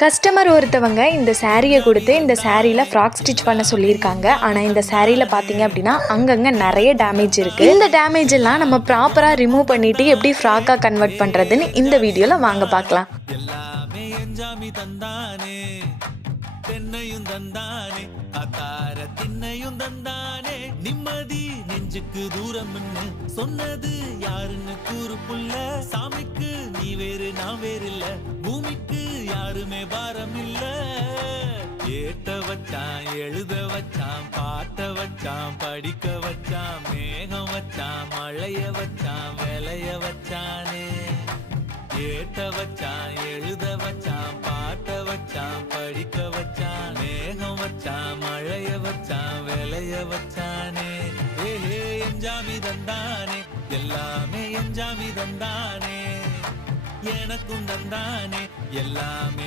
Customer ஒருத்தவங்க இந்த சாரியை கொடுத்து இந்த சாரியில் ஃப்ராக் ஸ்டிச் பண்ண சொல்லியிருக்காங்க. ஆனால் இந்த சாரியில் பார்த்தீங்க அப்படின்னா அங்கங்கே நிறைய டேமேஜ் இருக்குது. இந்த டேமேஜ் எல்லாம் நம்ம ப்ராப்பராக ரிமூவ் பண்ணிவிட்டு எப்படி ஃப்ராக்காக கன்வெர்ட் பண்ணுறதுன்னு இந்த வீடியோவில் வாங்க பார்க்கலாம். எல்லாமே எஞ்சாமி தந்தானே, தென்னையும் தந்தானே, அத்தார திண்ணையும் தந்தானே, நிம்மதி நெஞ்சுக்கு தூரம்னு சொன்னது யாருன்னு கூறு புள்ள. சாமிக்கு நீ வேறு நான் வேறு இல்ல, பூமிக்கு யாருமே பாரம் இல்ல. ஏட்ட வச்சான், எழுத வச்சான், பாட்ட வச்சான், படிக்க வச்சான், மேகம் வச்சான், மழைய வச்சான், விளைய வச்சானே. ஏட்ட வச்சான், எழுத வச்சான், பாட்ட வச்சான், படிக்க வச்சான், மேகம் வச்சான், மழைய வச்சான், விளைய வச்சானே. ஏஹே எஞ்சாமி தந்தானே, எல்லாமே எஞ்சாமி தந்தானே, எனக்கும் தந்தானே, எல்லாமே